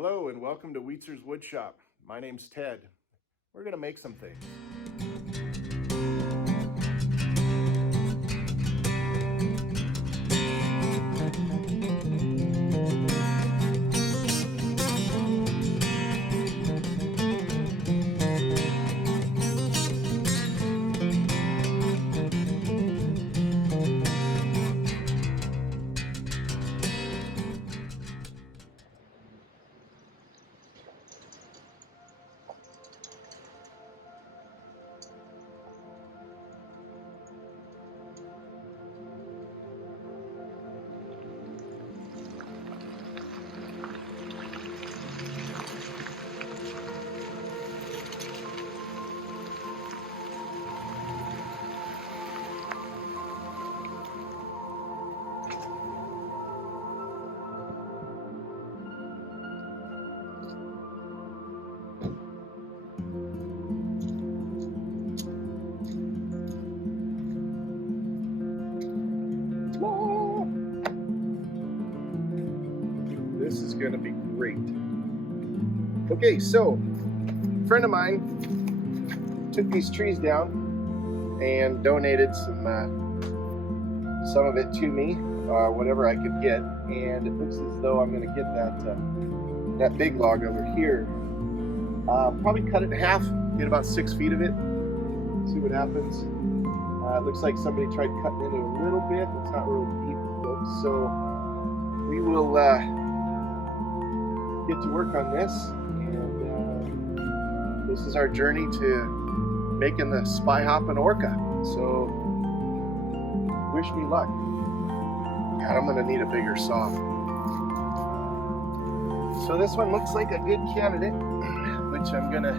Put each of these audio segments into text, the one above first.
Hello and welcome to Wheatzer's Woodshop. My name's Ted. We're gonna make some things. This is gonna be great. Okay, so a friend of mine took these trees down and donated some of it to me, whatever I could get. And it looks as though I'm gonna get that big log over here. Probably cut it in half, get about 6 feet of it, see what happens. It looks like somebody tried cutting into it a little bit. It's not real deep, so we will get to work on this, and this is our journey to making the spy hopping orca. So wish me luck. God, I'm gonna need a bigger saw. So this one looks like a good candidate, which I'm gonna,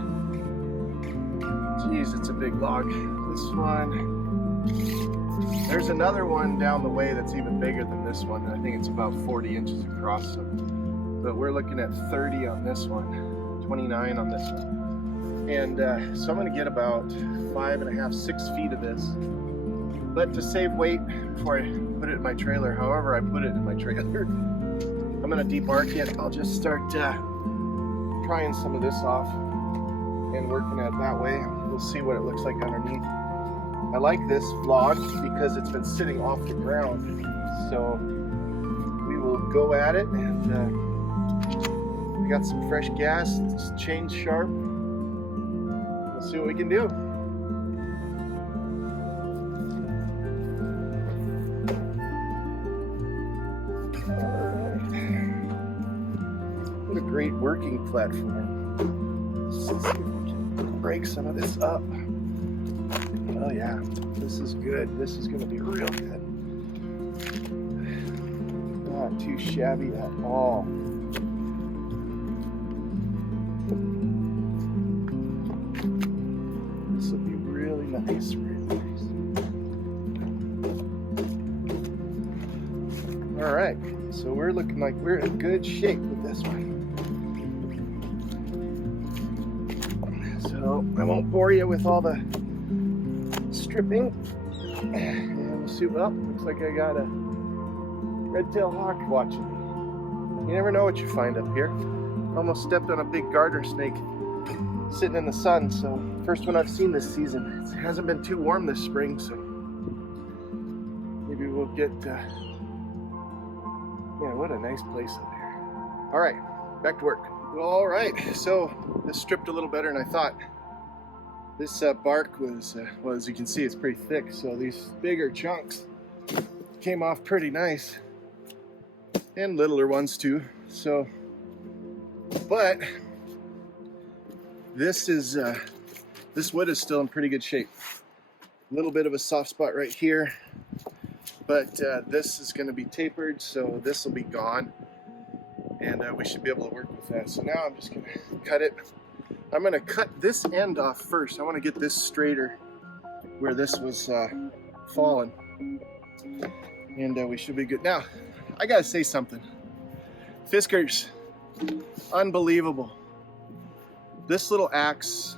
geez, it's a big log. This one, there's another one down the way that's even bigger than this one. I think it's about 40 inches across. But we're looking at 30 on this one, 29 on this one. And so I'm gonna get about 5.5, 6 feet of this. But to save weight before I put it in my trailer, however I put it in my trailer, I'm gonna debark it. I'll just start prying some of this off and working it that way. We'll see what it looks like underneath. I like this log because it's been sitting off the ground. So we will go at it, and we got some fresh gas, it's chained sharp. Let's see what we can do. What a great working platform. Let's see if we can break some of this up. Oh yeah, this is good. This is gonna be real good. Not too shabby at all. This will be really nice, really nice. All right, so we're looking like we're in good shape with this one. So I won't bore you with all the stripping. And we'll see. Well, looks like I got a red-tailed hawk watching me. You never know what you find up here. Almost stepped on a big garter snake sitting in the sun. So first one I've seen this season. It hasn't been too warm this spring, so maybe we'll get yeah, what a nice place up here. All right, back to work. Well, all right, so this stripped a little better than I thought. This bark was, well, as you can see, it's pretty thick, so these bigger chunks came off pretty nice, and littler ones too. So, but this wood is still in pretty good shape. A little bit of a soft spot right here, but this is going to be tapered, so this will be gone, and we should be able to work with that. So now I'm just going to cut it. I'm going to cut this end off first. I want to get this straighter where this was fallen, and we should be good. Now, I got to say something. Fiskars, unbelievable. This little axe,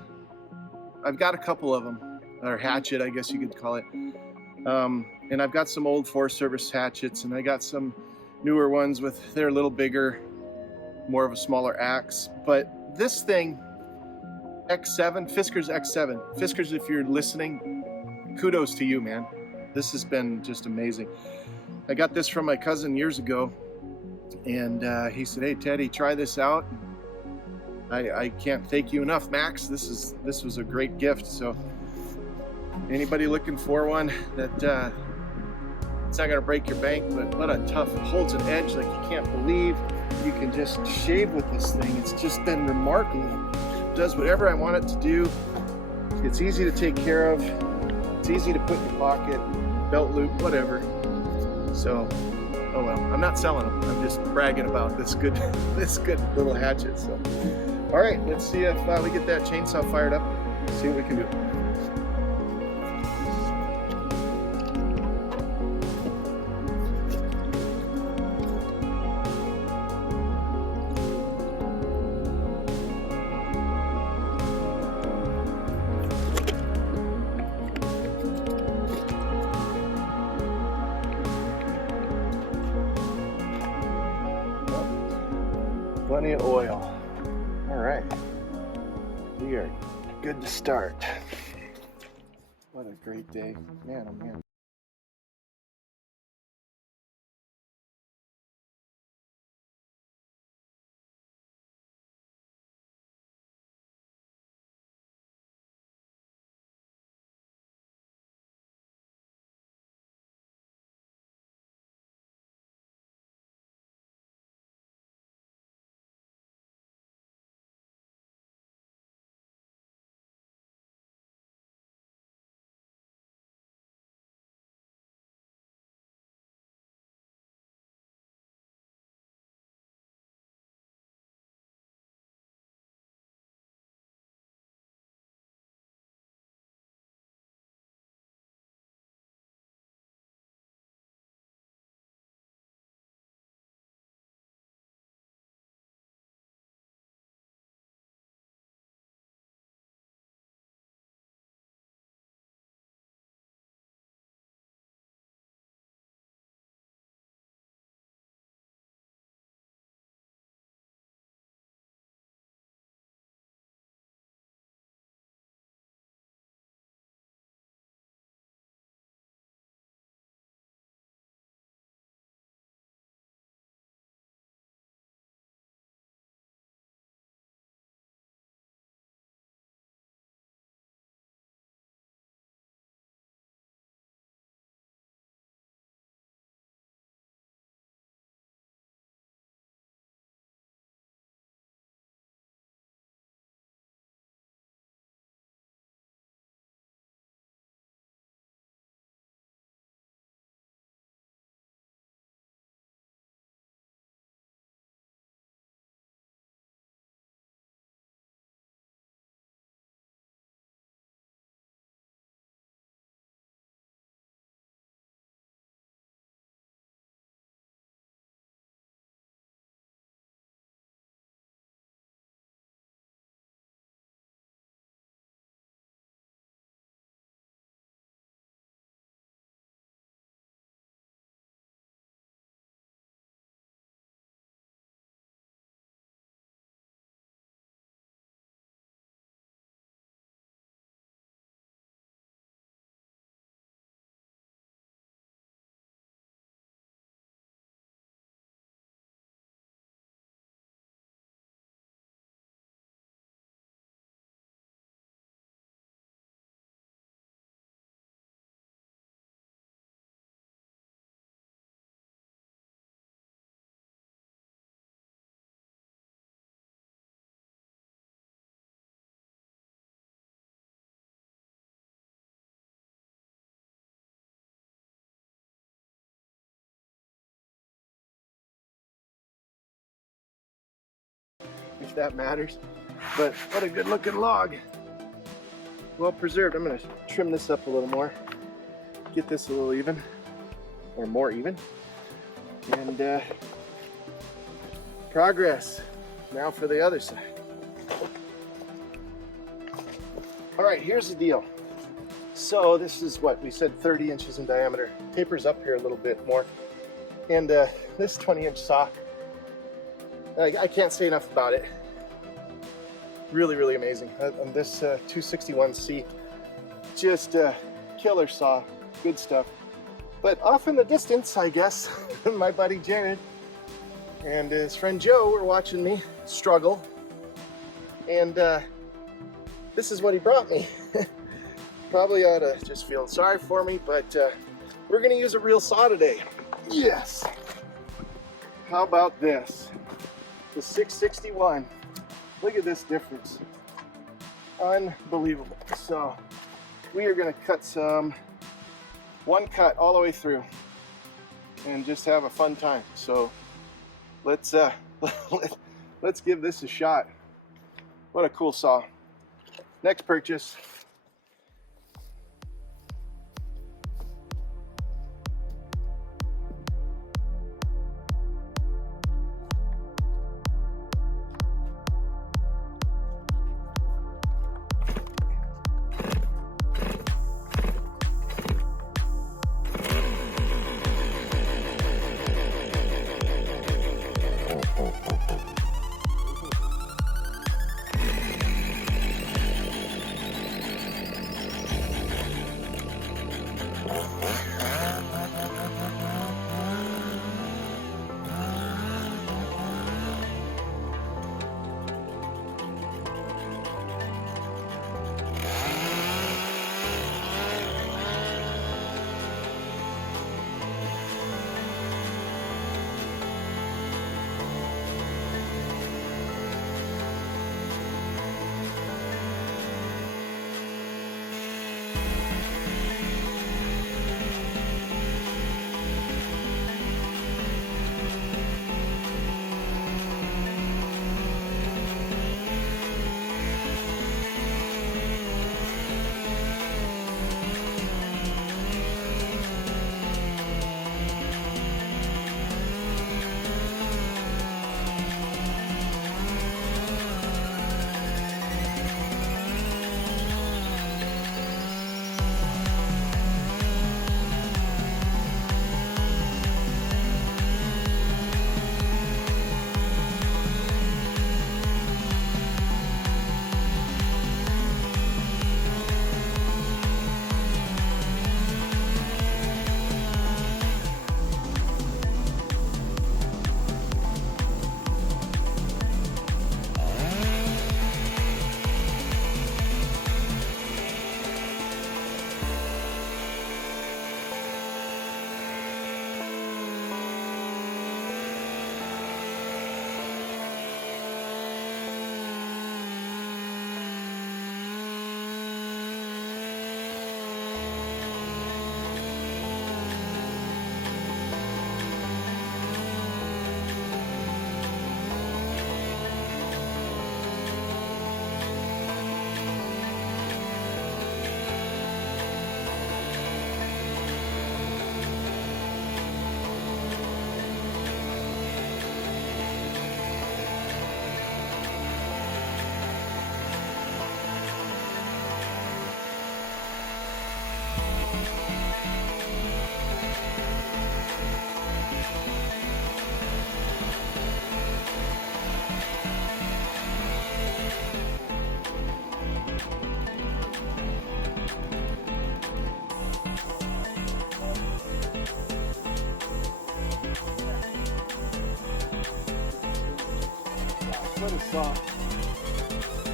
I've got a couple of them, or hatchet, I guess you could call it. And I've got some old Forest Service hatchets, and I got some newer ones they're a little bigger. more of a smaller axe. But this thing, X7, Fisker's X7. Fiskers, if you're listening, kudos to you, man. This has been just amazing. I got this from my cousin years ago, and he said, "Hey, Teddy, try this out." I can't thank you enough, Max. This was a great gift. So anybody looking for one that it's not gonna break your bank, but what a tough, it holds an edge like you can't believe. You can just shave with this thing. It's just been remarkable. It does whatever I want it to do. It's easy to take care of. It's easy to put in your pocket, belt loop, whatever. So, oh well, I'm not selling them. I'm just bragging about this good little hatchet. So, all right, let's see if we get that chainsaw fired up. See what we can do. Plenty of oil. All right, we are good to start. What a great day, man, oh man. If that matters. But what a good looking log. Well preserved. I'm gonna trim this up a little more. Get this a little even, or more even. And progress. Now for the other side. All right, here's the deal. So this is what we said, 30 inches in diameter. Tapers up here a little bit more. And this 20-inch saw I can't say enough about it. Really, really amazing. And this 261C, just killer saw, good stuff. But off in the distance, I guess, my buddy Jared and his friend Joe were watching me struggle. And this is what he brought me. Probably ought to just feel sorry for me, but we're gonna use a real saw today. Yes. How about this? The 661. Look at this difference. Unbelievable. So we are gonna cut one cut all the way through and just have a fun time. So let's let's give this a shot. What a cool saw. Next purchase. What a saw.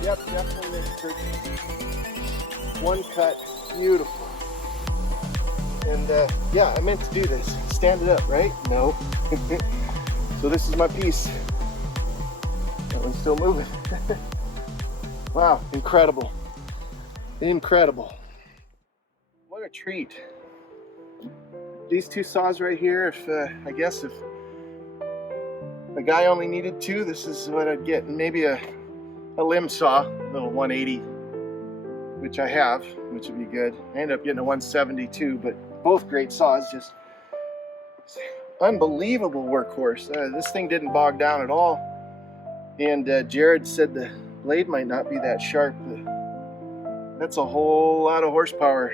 Yep, definitely this purchase. One cut, beautiful. And yeah, I meant to do this. Stand it up, right? No. So this is my piece. That one's still moving. Wow, incredible. Incredible. What a treat. These two saws right here, I guess if a guy only needed two, this is what I'd get. And maybe a limb saw, a little 180, which I have, which would be good. I ended up getting a 172, but both great saws, just unbelievable workhorse. This thing didn't bog down at all. And Jared said the blade might not be that sharp, but that's a whole lot of horsepower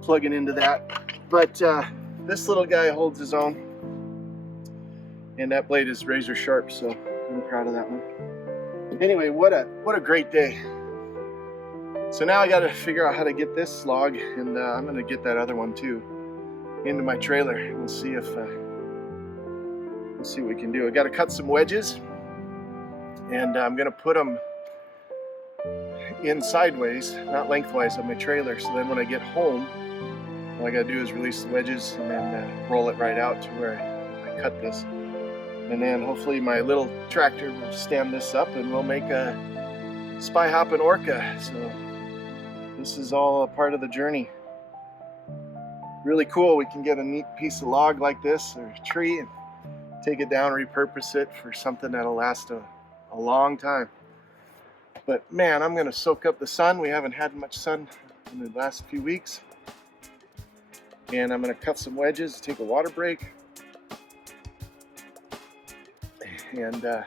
plugging into that. But this little guy holds his own. And that blade is razor sharp, so I'm proud of that one. Anyway, what a great day. So now I got to figure out how to get this log, and I'm going to get that other one too into my trailer. We'll see if we'll see what we can do. I got to cut some wedges, and I'm going to put them in sideways, not lengthwise, on my trailer. So then when I get home, all I got to do is release the wedges and then roll it right out to where I cut this. And then hopefully my little tractor will stand this up and we'll make a spy hopping orca. So this is all a part of the journey. Really cool. We can get a neat piece of log like this or a tree and take it down, repurpose it for something that'll last a long time. But man, I'm going to soak up the sun. We haven't had much sun in the last few weeks. And I'm going to cut some wedges, take a water break. And a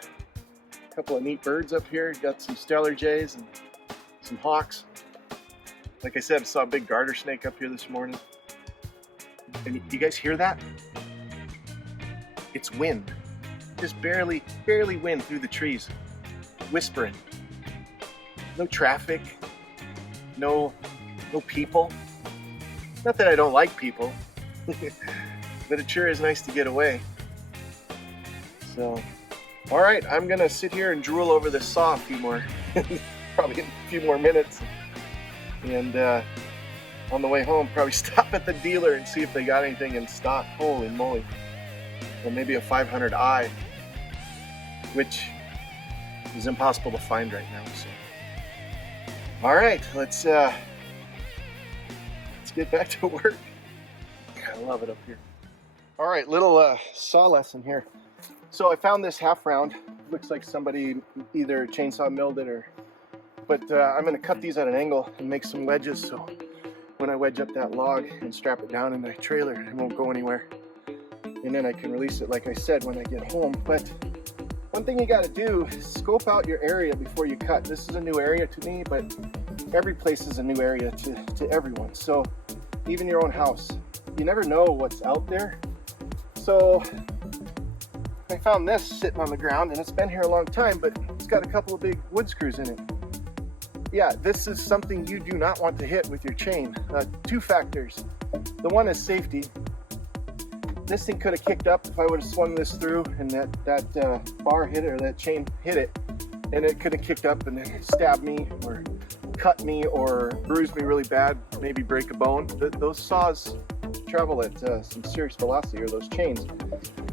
couple of neat birds up here. Got some stellar jays and some hawks. Like I said, I saw a big garter snake up here this morning. And you guys hear that? It's wind. Just barely wind through the trees. Whispering. No traffic. No people. Not that I don't like people. But it sure is nice to get away. So, all right, I'm gonna sit here and drool over this saw a few more, probably in a few more minutes. And on the way home, probably stop at the dealer and see if they got anything in stock. Holy moly. Or maybe a 500i, which is impossible to find right now. So, all right, let's get back to work. I love it up here. All right, little saw lesson here. So I found this half round. Looks like somebody either chainsaw milled it but I'm going to cut these at an angle and make some wedges, so when I wedge up that log and strap it down in my trailer, it won't go anywhere. And then I can release it, like I said, when I get home. But one thing you got to do is scope out your area before you cut. This is a new area to me, but every place is a new area to everyone. So even your own house, you never know what's out there. So I found this sitting on the ground, and it's been here a long time, but it's got a couple of big wood screws in it. Yeah, this is something you do not want to hit with your chain. Two factors. The one is safety. This thing could have kicked up if I would have swung this through and that bar hit it, or that chain hit it, and it could have kicked up and then stabbed me or cut me or bruised me really bad, maybe break a bone. Those saws travel at some serious velocity, or those chains.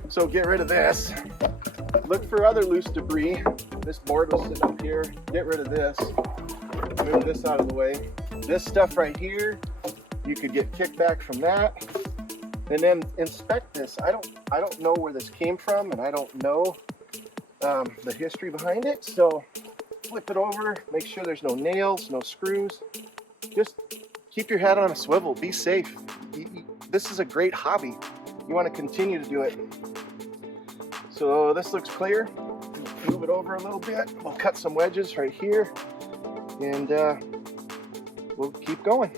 So get rid of this. Look for other loose debris. This board was sitting up here. Get rid of this. Move this out of the way. This stuff right here, you could get kickback from that. And then inspect this. I don't know where this came from, and I don't know the history behind it. So flip it over. Make sure there's no nails, no screws. Just keep your head on a swivel. Be safe. This is a great hobby. You want to continue to do it. So this looks clear. Move it over a little bit. We'll cut some wedges right here, and we'll keep going.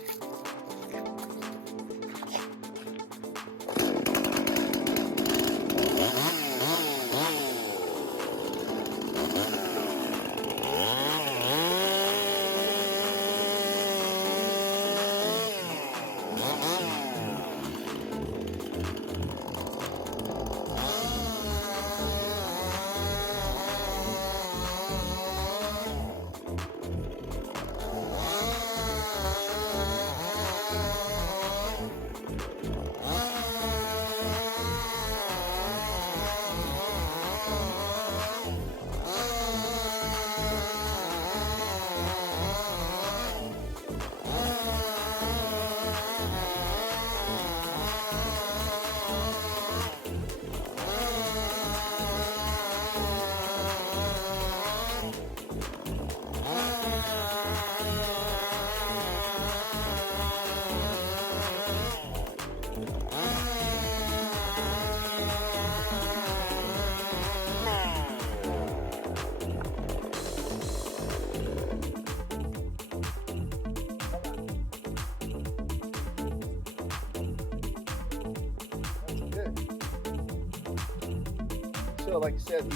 So like I said,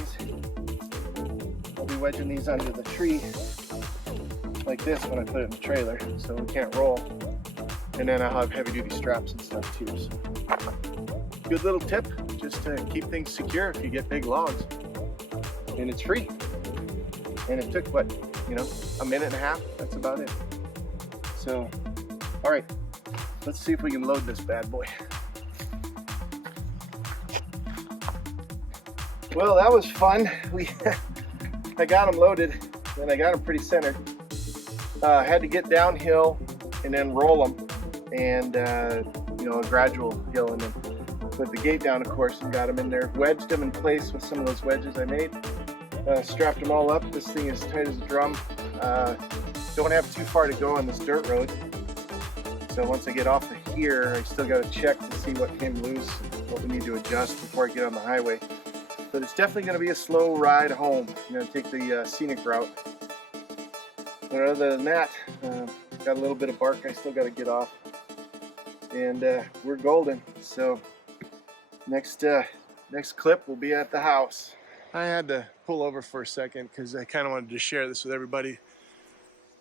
I'll be wedging these under the tree like this when I put it in the trailer, so we can't roll. And then I'll have heavy duty straps and stuff too. So good little tip, just to keep things secure if you get big logs. And it's free. And it took what, a minute and a half, that's about it. So, all right, let's see if we can load this bad boy. Well, that was fun. I got them loaded and I got them pretty centered. Had to get downhill and then roll them, and a gradual hill, and then put the gate down, of course, and got them in there. Wedged them in place with some of those wedges I made. Strapped them all up. This thing is tight as a drum. Don't have too far to go on this dirt road. So once I get off of here, I still got to check to see what came loose, what we need to adjust before I get on the highway. But it's definitely going to be a slow ride home. I'm going to take the scenic route. But other than that, got a little bit of bark I still got to get off. And we're golden. So next clip will be at the house. I had to pull over for a second because I kind of wanted to share this with everybody.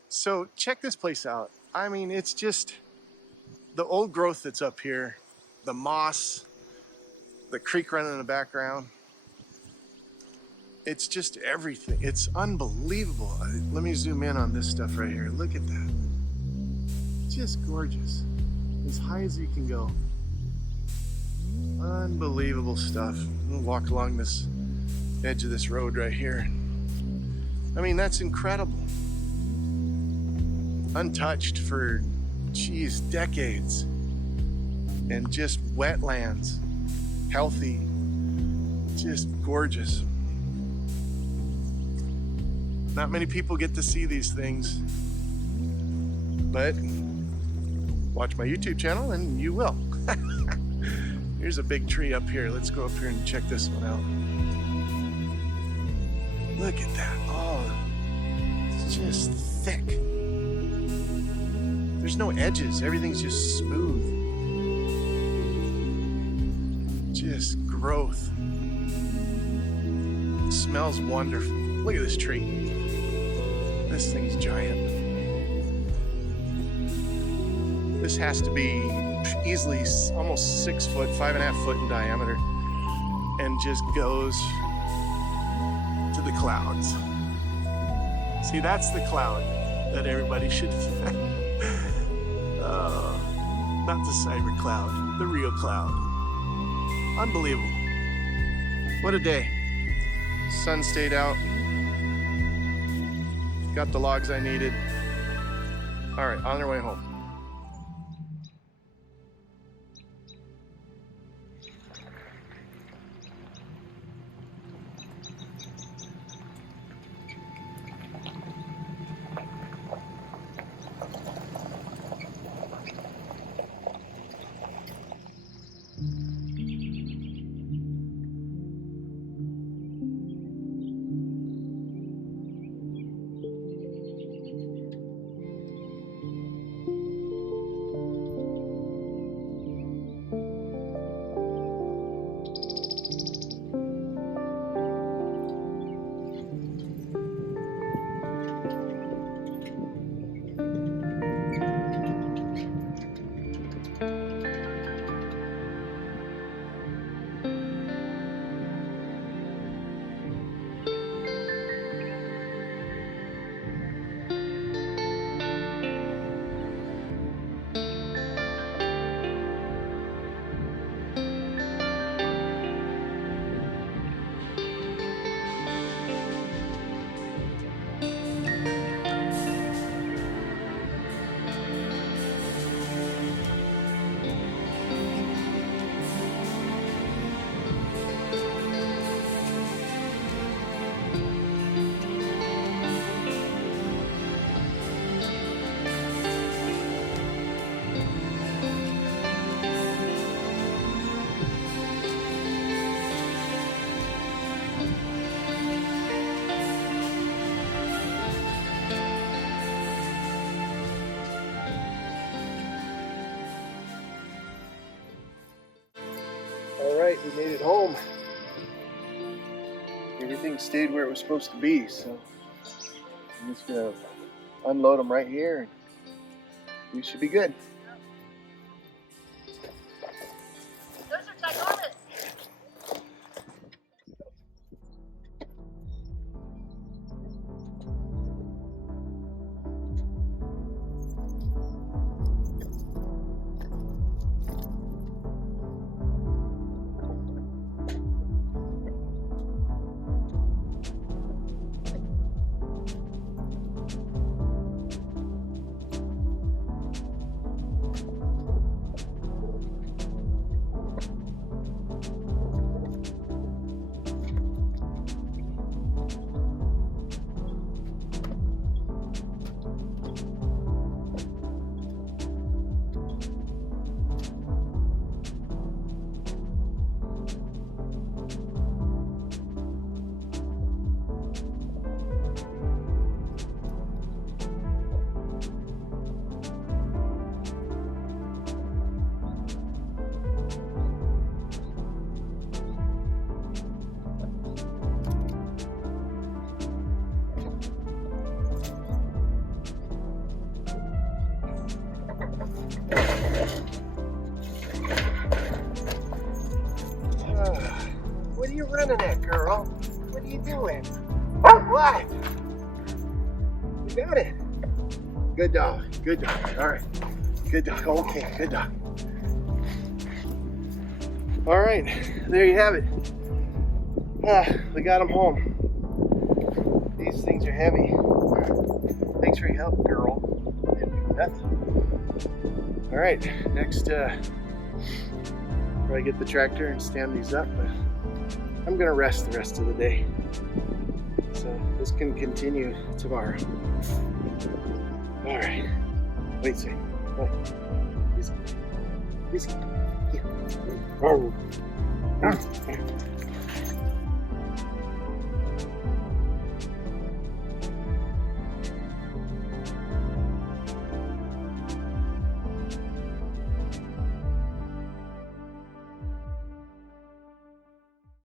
So check this place out. I mean, it's just the old growth that's up here, the moss, the creek running in the background. It's just everything. It's unbelievable. Let me zoom in on this stuff right here. Look at that. Just gorgeous. As high as you can go. Unbelievable stuff. We'll walk along this edge of this road right here. I mean, that's incredible. Untouched for, geez, decades. And just wetlands. Healthy. Just gorgeous. Not many people get to see these things, but watch my YouTube channel and you will. Here's a big tree up here. Let's go up here and check this one out. Look at that. Oh, it's just thick. There's no edges. Everything's just smooth. Just growth. It smells wonderful. Look at this tree. This thing's giant. This has to be easily almost 6 foot, 5.5 foot in diameter, and just goes to the clouds. See, that's the cloud that everybody should not the cyber cloud, the real cloud. Unbelievable. What a day. Sun stayed out. Got the logs I needed. All right, on their way home. All right, we made it home. everything stayed where it was supposed to be. So I'm just gonna unload them right here, and we should be good. Those are ginormous. What are you running at, girl? What are you doing? What? You got it. Good dog. Good dog. All right. Good dog. Okay. Good dog. All right. There you have it. We got them home. These things are heavy. Thanks for your help, girl. Nothing. All right. Next, probably get the tractor and stand these up, but I'm gonna rest the rest of the day. So this can continue tomorrow. All right. Wait a second. Wait. Easy. Easy. Yeah.